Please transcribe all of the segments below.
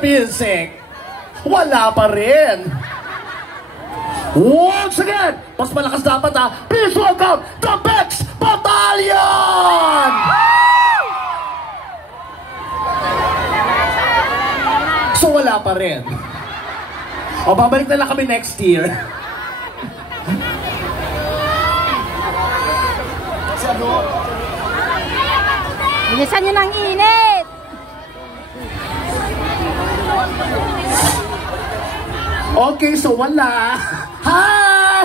music. Wala pa rin. Once again, mas malakas dapat ha. Please welcome the Bex Battalion! So wala pa rin. O babalik na lang kami next year. Bilisan nyo ng init! Okay, so wala. Hi!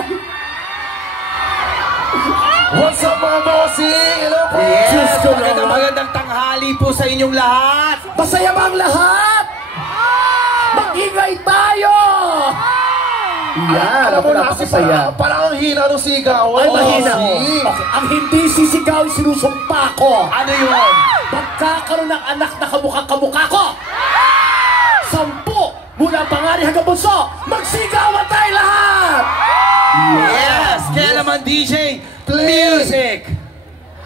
What's up mga bossing? Hello po! Yes! Magandang tanghali po sa inyong lahat! Masaya ba ang lahat? Mag-ingay tayo! Yan, alam mo na kasi parang ang hina ng sigaw. Ay, mahina. Okay. Ang hindi sisigaw, sinusumpa ko. Ano yun? Magkakaroon ng anak na kamukha ko. 10 mula pangalan hanggang bunso. Magsigawan tayo lahat! Yes! Kaya naman DJ, music!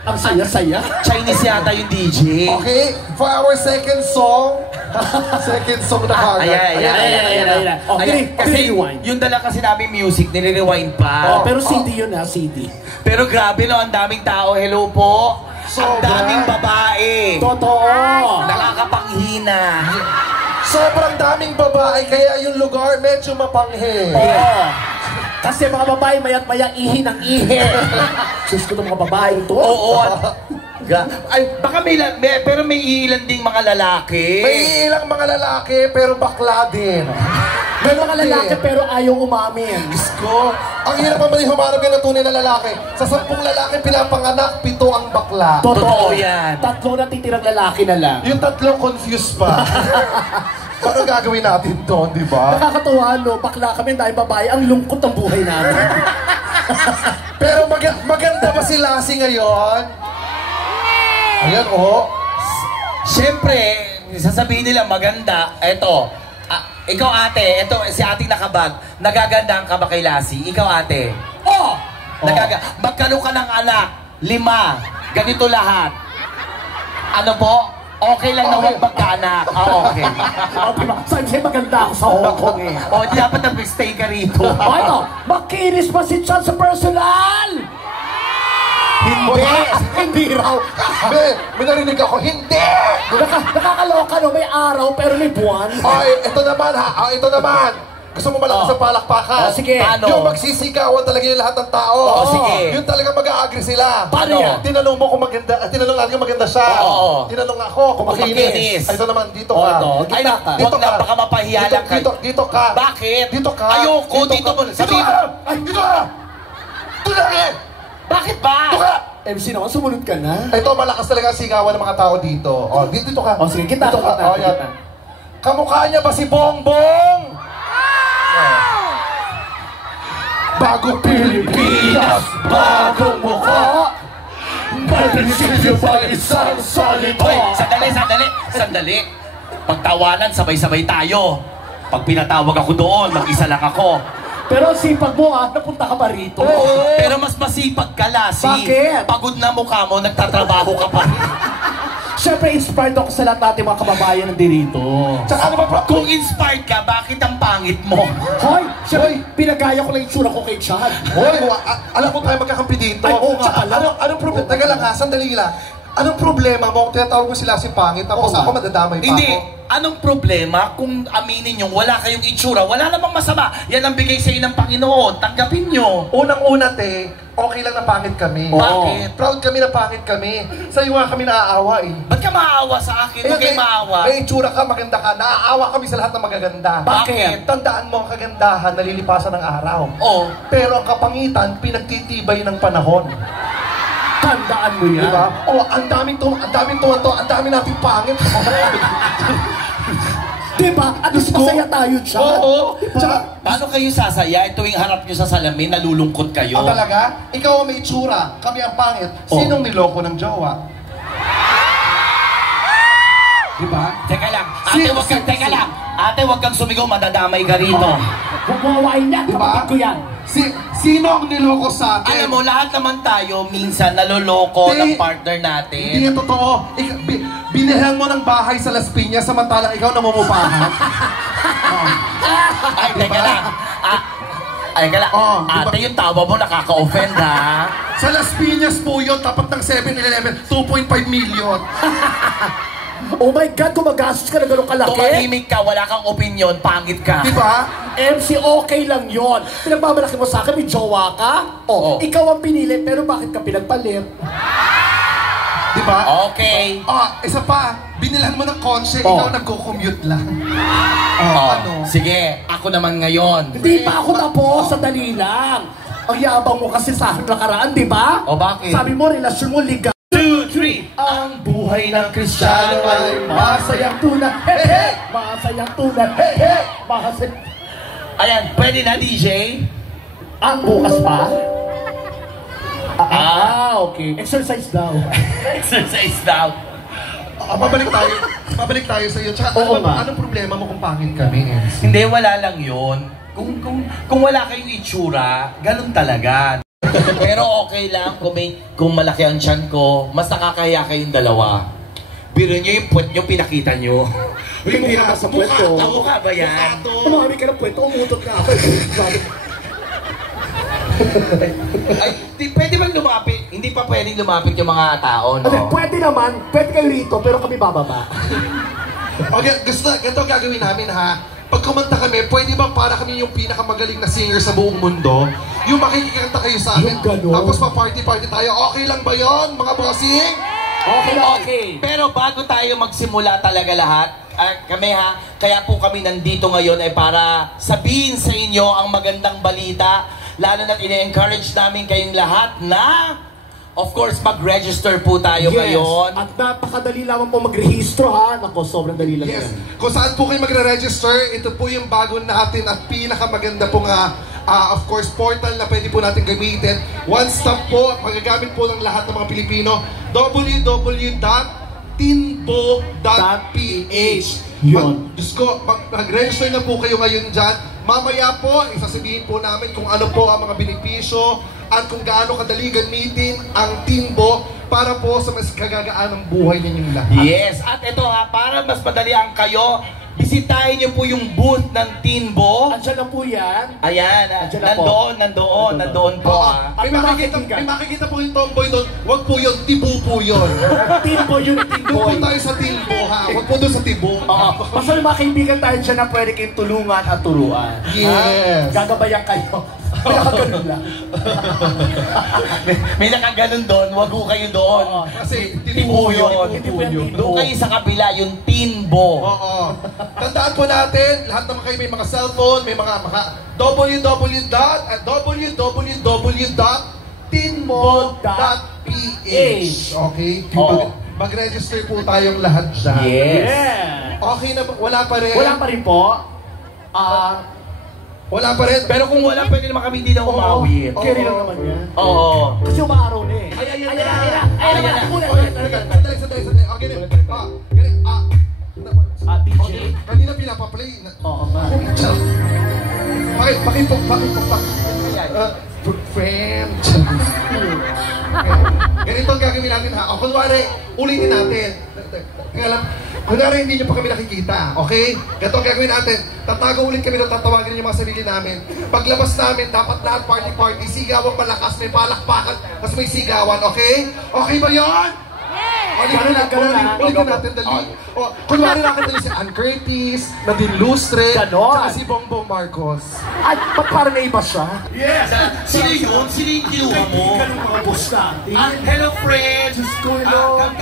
Ang saya-saya. Chinese yata yung DJ. Okay, for our second song. Second song na kagad. Ayan. Okay, kasi yung dala kasi namin music, nire-rewind pa. Pero CD yun ha, CD. Pero grabe no, ang daming tao. Hello po. Ang daming babae. Totoo. Nakakapanghina. Sobrang daming babae, kaya yung lugar medyo mapanghe. Oo. Kasi mga babae, mayat-maya ihi ng ihi. Sus ko ng mga babae ito. Oo. Ay, baka pero may ilan ding mga lalaki. May ilang mga lalaki, pero bakla din. May mga lalaki pero ayaw umamin. Diyos ko, ang hirap pa mali humarap yan ng tunay na lalaki. Sa 10 lalaki pinapanganak, 7 ang bakla. Totoo yan. 3 natitirang lalaki na lang. Yung 3 confused pa. Paano gagawin natin to, di ba? Nakakatuwa, no? Bakla kami dahil babae. Ang lungkot ng buhay namin. Pero maganda ba si Lassie ngayon? Ayan, oh. Siyempre, sasabihin nila maganda. Eto, ikaw ate, eto si ating nakabag. Nagagandaan ka ba kay Lassie? Ikaw ate? Oh! Magkaroon ka ng anak. 5. Ganito lahat. Ano po? Okay lang na huwag magkaanak. Okay. Saan maganda ako sa Hong Kong eh. Di dapat nag-stay ka rito. Ano? Makinis ba si Chan sa personal? Hindi raw. May narinig ako, hindi! Nakakaloka no, may araw pero may buwan. Ay, ito naman ha. Ito naman. Gusto mo malakas ang palakpakan? Sige. Paano? Yung magsisigawan talaga yung lahat ng tao. Sige. Yung talaga mag-a-agree sila. Paano yan? Tinanong mo kung maganda, tinanong natin kung maganda siya. Tinanong ako kung makinis. Ito naman, dito ka. Ay, huwag na, baka mapahiyalang ka. Dito ka. Bakit? Dito ka. Ayoko, dito mo. Dito ka! Ay, dito ka! Dito lang eh! Bakit ba? Dito ka! MC naman, sumunod ka na. Ito, malakas talaga ang sigawan ng mga tao dito. O, dito ka. O, sige, kita. Kamukha niya ba si Bongbong? Bago Pilipinas, bagong mukha. Nag-prinsipyo pa isang salita. Hoy, sandali. Pagtawanan, sabay-sabay tayo. Pag pinatawag ako doon, mag-isa lang ako. Pero sipag mo napunta ka pa rito. Pero mas masipag ka, Lassie. Bakit? Pagod na mukha mo, nagtatrabaho ka pa. Siyempre, inspired ako sa lahat natin mga kababayan ng dirito. Tsaka ano ba, Kung inspired ka, bakit ang pangit mo? Hoy! Siyempre, pinagaya ko lang yung tsura ko kay Chad. Hoy, alam ko tayo magkakampi dito. Ay, oo nga pala. Anong problema? Taga lang ha, sandali lang. Anong problema mo? Tinatawag mo sila si pangit, tapos ako madadamay pa Hindi. ako. Anong problema kung aminin yung wala kayong itsura? Wala namang masama. Yan ang bigay sa inyo ng Panginoon. Tanggapin nyo. Unang-una, okay lang na pangit kami. Bakit? Proud kami na pangit kami. Sa iyo nga kami naaawa eh. Ba't ka maawa sa akin? Huwag kayo maawa. May itsura ka, maganda ka. Naaawa kami sa lahat ng magaganda. Bakit? Tandaan mo ang kagandahan, nalilipasan ng araw. Oh. Pero ang kapangitan, pinagtitibay ng panahon. Tandaan mo yan. Diba? Ang daming tuwan to, ang dami nating pangit. Diba? At least masaya tayo, Chad. Oo. Diba? Paano kayo sasaya? Tuwing harap nyo sa salamin, nalulungkot kayo. Talaga? Ikaw ang may itsura, kami ang pangit. Sinong niloko ng jowa? Diba? Teka lang. Ate, wag kang sumigaw, madadamay ka rito. Huwag mo awain yan. Diba? Kapatid ko yan. Sino ang niloko sa atin? Alam mo, lahat naman tayo minsan naloloko ng partner natin. Hindi yan totoo. Binilhan mo ng bahay sa Las Piñas samantalang ikaw namumupahan. Ay, teka lang. Ay, teka lang. Oh, Ate, yung tawa mo nakaka-offend, ha? Sa Las Piñas po yun, tapat ng 7-Eleven, 2.5 million. Oh my God, kung magastos ka na gano'ng kalaki. Tumahimik ka, wala kang opinion, pangit ka. Di ba? MC, okay lang yon. Pinagmamalaki mo sa akin, may jowa ka? Oo. Ikaw ang pinili, pero bakit ka pinagpalit? Di ba? Okay. Isa pa, binilhan mo ng kotse, Oh. ikaw nagko-commute lang. Oh, sige, ako naman ngayon. Hindi pa ako tapos, sandali lang. Ang yabang mo kasi sa nakaraan, di ba? O, bakit? Sabi mo, relasyon mo, liga. 2, 3. Ang buhay ng Kristiyano ay Masayang tunay, hey, hey! Masayang tunay, hey, hey! Masayang... Ayan, pwede na, DJ? Ang bukas pa? Okay. Exercise daw. Exercise daw. Pabalik tayo sa iyo. Tsaka, Oo nga. anong problema mo kung pangit kami, MC? Hindi, wala lang yun. Kung wala kayong itsura, ganun talaga. Pero okay lang kung malaki ang tiyan ko, mas nakakahiya kayong dalawa. Biro nyo yung puwet nyo, pinakita nyo. Hindi naman sa puweto. Mukha ba yan? Tumami ka ng puweto, umutot na ako. Ay, pwede bang lumapit? Hindi pa pwedeng lumapit yung mga tao, Kasi no? pwede naman, pwede kayo rito, pero kami bababa. Okay, ganito ang gagawin namin, ha? Pag kumanta kami, pwede bang para kami yung pinakamagaling na singer sa buong mundo? Yung makikikanta kayo sa amin, Yung ganun. tapos pa-party-party tayo. Okay lang ba yon, mga bossing? Okay na okay. Pero bago tayo magsimula talaga lahat, kami ha, kaya po kami nandito ngayon ay para sabihin sa inyo ang magandang balita, lalo na't ine-encourage namin kayong lahat na, of course, mag-register po tayo ngayon. At napakadali lamang po magrehistro, ha? Nako, sobrang dali lang Yes. yan. Kung saan po kayo magre-register, ito po yung bago natin at pinakamaganda pong of course, portal na pwede po natin gamitin. One stop po, magagamit po ng lahat ng mga Pilipino. www.tinbo.ph. Yun. Diyos ko, mag-register na po kayo ngayon dyan. Mamaya po, isasabihin po namin kung ano po ang mga benepisyo at kung gaano kadali gamitin ang Tinbo para po sa mas kagagaan ng buhay ninyong lahat. Yes, at ito ha, para mas madalian kayo, bisitahin niyo po yung booth ng Tinbo. Andiyan na po yan. Ayan, Andiyan na po. nandoon po ha. May makikita po yung tomboy doon. Huwag po yun, tibo po yun. Timbo yun, Doon timboy. po tayo sa Tinbo, ha? Huwag po doon sa tibo. Basta may mga kaibigan tayo dyan na pwede kayong tulungan at turuan. Yes. Ha? Gagabayan kayo. Kaya ganun lang. May nakaganon doon, wag ho kayo doon. Kasi Tibo yun. Hindi po yung timbo. Doon kayo sa kabila, yung Tinbo. Oo. Tandaan po natin, lahat naman kayo may mga cellphone, may mga www.tinbo.ph. Okay? Oo. Mag-register po tayong lahat dyan. Yes. Yeah. Okay na ba? Wala pa rin? Wala pa rin po. Wala pa rin? Pero kung wala, pwede naman kami hindi na umawit. Carry lang naman yan. Oo. Kasi umaaraw na eh. Ayan na! Ayan na. Sandali. Ganun. DJ. Kanina pinapaplay. Oo nga. Pakipok. Friend. Ganito ang gagawin natin, ha? O, kunwari, ulitin natin. Kaya lang, kunwari hindi nyo pa kami nakikita, okay? Ganito ang gagawin natin. Tatago ulit kami doon, tatawagin yung mga sarili namin. Paglabas namin, dapat lahat party-party, sigawang malakas, may palakpakan, tapos may sigawan, okay? Okay ba yun? Ganun lang. Ulitin natin, dali. O, kunwari nakatali si Ann Curtis, Nadine Lustre, Ganon. tsaka si Bongbong Marcos. Ay, ba't parang naiba siya? Yes. Sino yun? Sino yung kinuha mo? Ganun mga boss natin. Hello, friend. ko, hello. Come.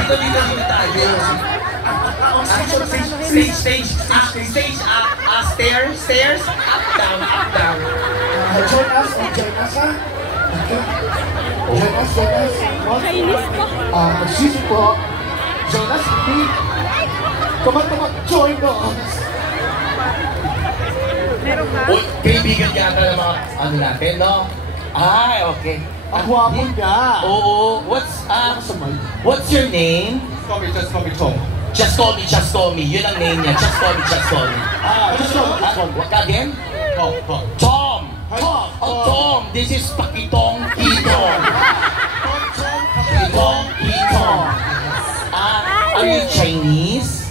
Dito tayo. Stage. Stairs. Up, down. Join us, ha? Join us. Kainis ko. Excuse me po. Join us, please. Come on, join us. Meron ka? Uy, kaibigan yata ng mga ano natin, no? Ay, okay. Ang gwapo niya. Oo. What's your name? Just call me Tom. Just call me. Yun ang name niya. Just call me. Just What again? Tom. Tom. This is Pakitong Kitong. Pakitong. Are you Chinese?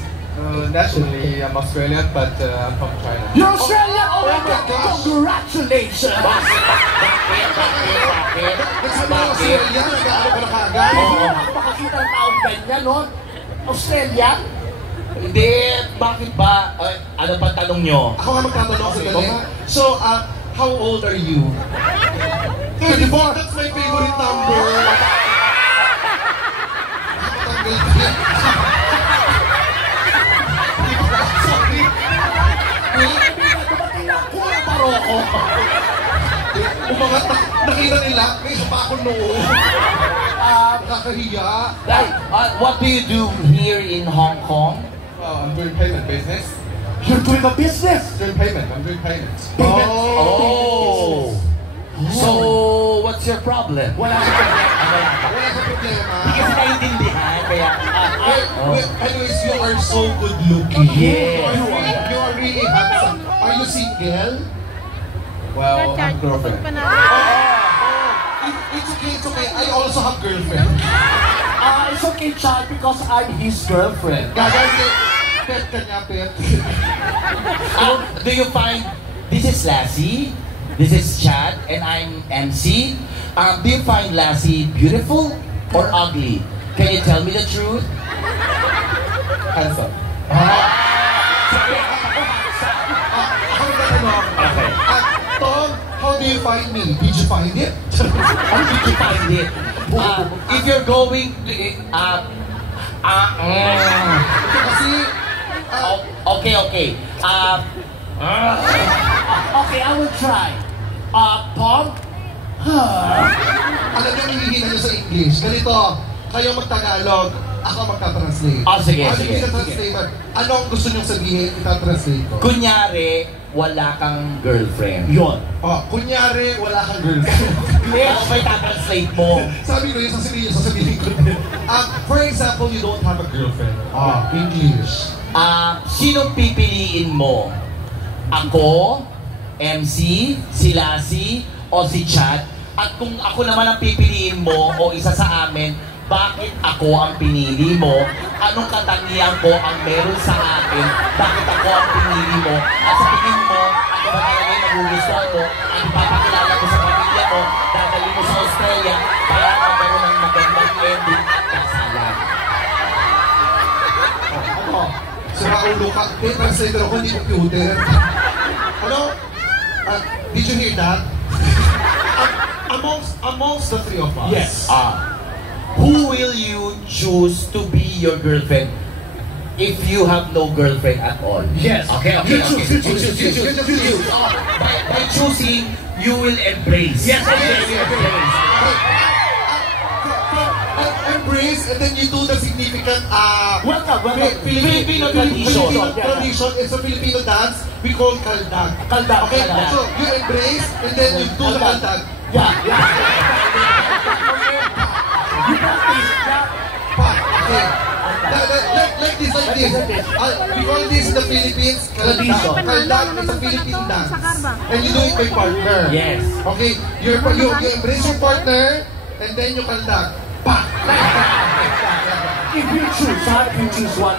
Nationally, I'm Australian, but I'm from China. You're Australian? Oh my God! Congratulations! Bakit? Nagsabi ng Australia, nag-ano ka na kaagad. Hindi ako makakita ng taong ganyan, no? Australia? Hindi, bakit ba? Ano pa tanong nyo? Ako nga magtatanong sa galing. So, how old are you? 34, that's my favorite number. Nakatanggal ko yan. Sorry. Dumating na ako na baroko. Umangat, nakita nila, may isa pa ako noon. Nakakahiya. What do you do here in Hong Kong? I'm doing payment business. You're doing a business? I'm doing payments. Oh! So, what's your problem? Wala ka problema. Wala ka problema. Kasi naiintindihan, kaya... Anyways, you are so good looking. Yes. You are really handsome. Are you single? Well, I'm girlfriend. It's okay. I also have girlfriend. It's okay, Chad, because I'm his girlfriend. Gagawin pet ka niya, pet. Do you find... This is Lassie, this is Chad, and I'm MC. Do you find Lassie beautiful or ugly? Can you tell me the truth? Handsome. Ako nagtatanong. Okay. Tom, how do you find me? Did you find it? How did you find it? If you're going to... Kasi, Okay. Okay, I will try. Tom? alam niyo, hihihina niyo sa English. Ganito, kayo magtagalog, ako magta-translate. Sige. Translate. Ano ang gusto niyong sabihin, ita-translate ko? Kunyari, wala kang girlfriend. Yun. Kunyari, wala kang girlfriend. Ano ba translate mo? Sabi ko yun, sasabihin ko din. For example, you don't have a girlfriend. English. Sinong pipiliin mo? Ako, MC, si Lassie, o si Chad? At kung ako naman ang pipiliin mo o isa sa amin, bakit ako ang pinili mo? Anong katangian ko ang meron sa akin? Bakit ako ang pinili mo? At sa tingin mo, ako ba talaga yung nagugustuhan mo? Ang ipapakilala ko sa pamilya mo, dadali mo sa Australia para magkaroon ng magandang ending at kasalan. Sira ulo ka. Translator ako, hindi computer. Ano? Did you hear that? Amongst the three of us. Yes. Who will you choose to be your girlfriend if you have no girlfriend at all? Yes. Okay. You choose. By choosing, you will embrace. Yes. Embrace, and then you do the significant Welcome. Filipino tradition. tradition. It's a Filipino dance. We call kaldag. Kaldag. Okay, so you embrace, and then you do the kaldag. Yeah. Okay. Like this. We call this in the Philippines kaldag. Kaldag is a Philippine dance, and you do it by partner. Yes. Okay, you embrace your partner, and then you kaldag. If you choose one.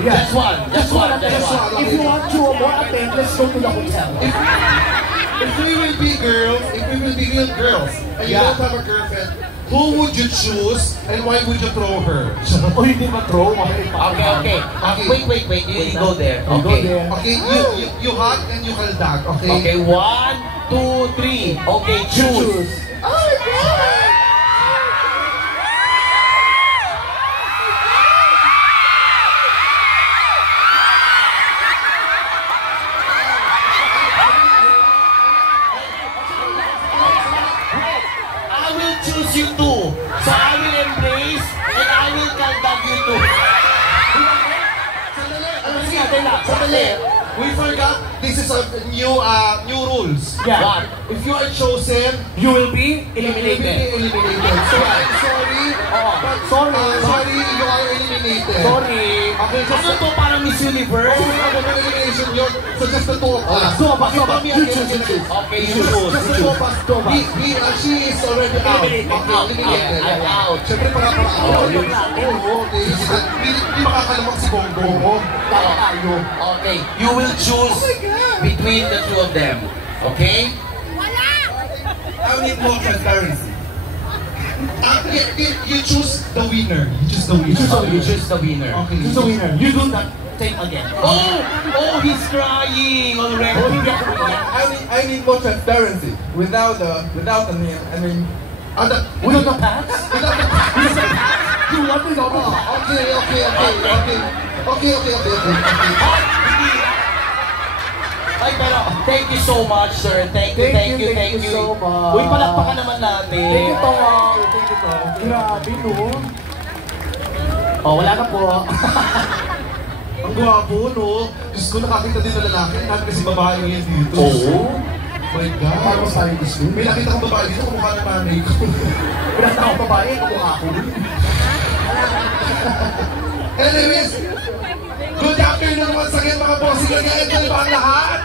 Just one. If you want two or more, let's go to the hotel. If we will be real girls, and you don't have a girlfriend, who would you choose, and why would you throw her? O hindi ma-throw. Okay. Wait. You go there. Okay. Okay, you hug and you kaldag. Okay. Okay, 1, 2, 3. Okay, choose. Choose you two. So I will embrace and I will conduct you two. Sandali. We forgot this is a new rules. Yeah. What? If you are chosen, You will be you will be eliminated. eliminated. So I'm sorry. Sorry. Sorry, you are eliminated. Sorry. Okay, just... Ano to, parang Miss Universe? Elimination yun. So just the two of us. You choose. Okay, you choose. Just the two of us. She is already out. Okay, eliminated. I'm out. Siyempre para-out. Okay. Hindi makakalamang si Bongbong. Okay, you will choose between the two of them. Okay? I need more transparency. You choose the winner. You choose the winner. You choose the winner. Okay. Choose the winner. You do that thing again. Oh, he's crying already. I need more transparency. Without the name, I mean, Without the pants? You want to know? Okay. Ay, pero thank you so much, sir. Thank you so much. Uy, palakpakan naman natin. Thank you, Tong. Grabe, no? Oh, wala na po. Ang gwapo, no? Diyos ko, nakakita din ng lalaki. Natin kasi babae ngayon dito. Oo. My God. Parang mas tayo gusto. May nakita kong babae dito, kumukha ng nanay ko. Wala na akong babae, kumukha ako. Anyways, good afternoon once again mga bossing. Nag-enjoy ba ang lahat?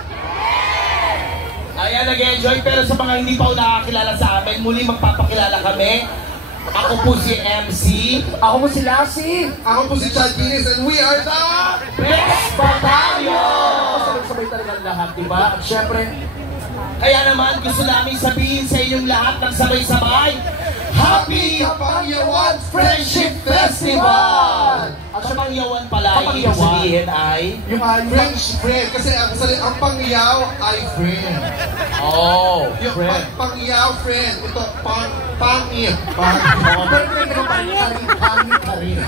Ayan, nag-enjoy. Pero sa mga hindi pa nakakilala sa amin, muli magpapakilala kami. Ako po si MC. Ako po si Lassie. Ako po si Chad Guinness and we are the... Best Battalion! Sabay-sabay talaga lahat, di ba? At syempre, Kaya naman gusto namin sabihin sa inyong lahat ng sabay-sabay, Happy Kapangyawan Friendship Festival! At sa Pangyawan pala, ibig sabihin ay... yung French friend. Kasi ang pangyaw ay friend. Oh, Yung friend. pangyaw friend. Ito, pangit. pangit ka rin.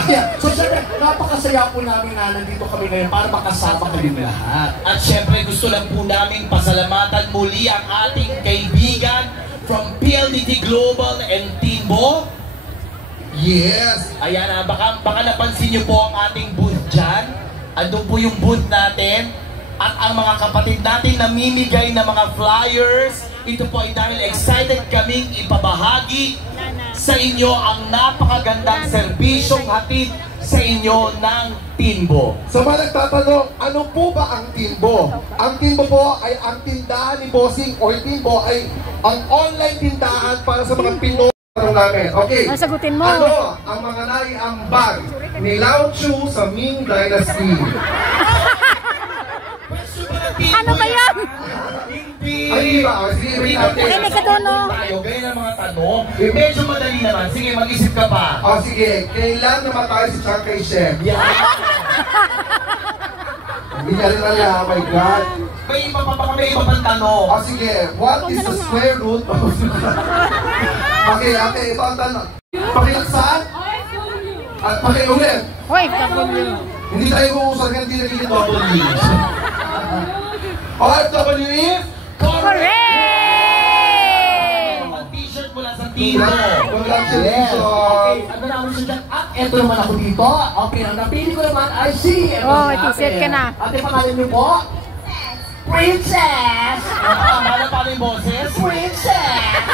Ayan, so syempre, napakasaya po namin na nandito kami ngayon para makasama kami lahat. At syempre gusto lang po namin pasalamatan muli ang ating kaibigan from PLDT Global and Timbo. Yes. Ayan, baka napansin niyo po ang ating booth dyan. Andun po yung booth natin. At ang mga kapatid natin namimigay ng mga flyers. Ito po ay dahil excited kaming ipabahagi sa inyo ang napakagandang serbisyong hatid sa inyo ng Timbo. Sa mga nagtatanong, ano po ba ang Timbo? Ang Timbo po ay ang tindahan ni Bossing or Timbo ay ang online tindahan para sa mga Pinoy. Namin. Okay. Sagutin mo. Ano ang mga naiambag ni Lao Chu sa Ming Dynasty? Ano ba yan? Hindi. Ay, di ba? Sige, wait natin. Ay, may katono. Tayo, ganyan ang mga tanong. Medyo madali naman. Sige, mag-isip ka pa. O sige, kailan namatay si Chiang Kai-shek? Hindi niya rin alam, oh my God. May iba pa kami, iba pang tanong. O sige, what is the square root of... Okay, ito ang tanong. Pakilaksan? At pakiulit. Hoy, W. Hindi tayo uusap nga, hindi nagiging W. OFW is? Correct! Ang t-shirt mula sa Timbo. Congratulations! Okay, ano na ako dyan? At eto naman ako dito. Okay, ang napili ko naman ay si... Oh, t-shirt ka na. Ate, pangalan niyo po? Princess! Ano pa yung boses? Princess!